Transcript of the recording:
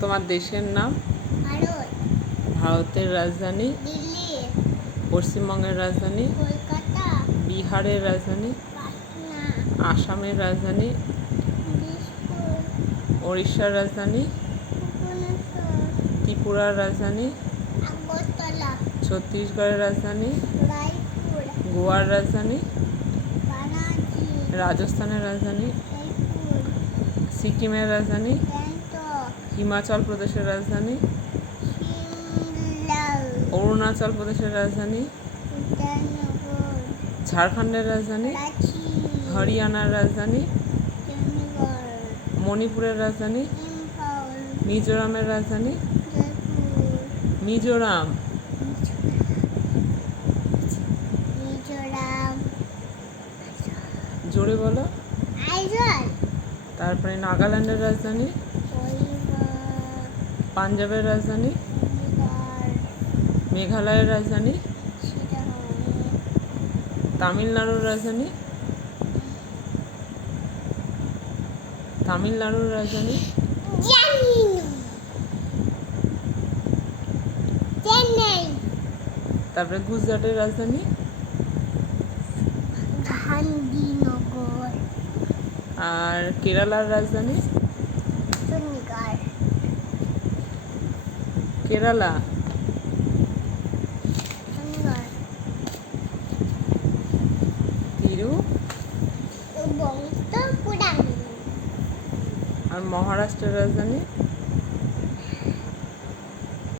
তোমার দেশের নাম? ভারত। ভারতের রাজধানী? দিল্লি। পশ্চিমবঙ্গের রাজধানী? কলকাতা। বিহারের রাজধানী? পাটনা। আসামের রাজধানী? দিসপুর। ওড়িশার রাজধানী? ভুবনেশ্বর। ত্রিপুরার রাজধানী? আগরতলা। ছত্তিশগড়ের রাজধানী? রায়পুর। গোয়ার রাজধানী? পানাজি। রাজস্থানের রাজধানী? জয়পুর। সিকিমের রাজধানী? গ্যাংটক। হিমাচল প্রদেশের রাজধানী? শিমলা। অরুণাচল প্রদেশের রাজধানী? ইটানগর। ঝাড়খণ্ডের রাজধানী? রাঁচি। হরিয়ানার রাজধানী? চণ্ডীগড়। মণিপুরের রাজধানী? ইম্ফল। মিজোরামের রাজধানী? জয়পুর। মিজোরাম। মিজোরাম। জোরে বলো। আইজল। তারপরে নাগাল্যান্ডের রাজধানী? পাঞ্জাবের রাজধানী? মেঘালয়ের রাজধানী? তামিলনাড়ুর রাজধানী? তামিলনাড়ুর রাজধানী? চেন্নাই। তারপরে গুজরাটের রাজধানী? গান্ধীনগর। আর কেরালার রাজধানী? চণ্ডীগড়। কেরালা। চণ্ডীগড়। তিরুবনন্তপুরম। আর মহারাষ্ট্রের রাজধানী?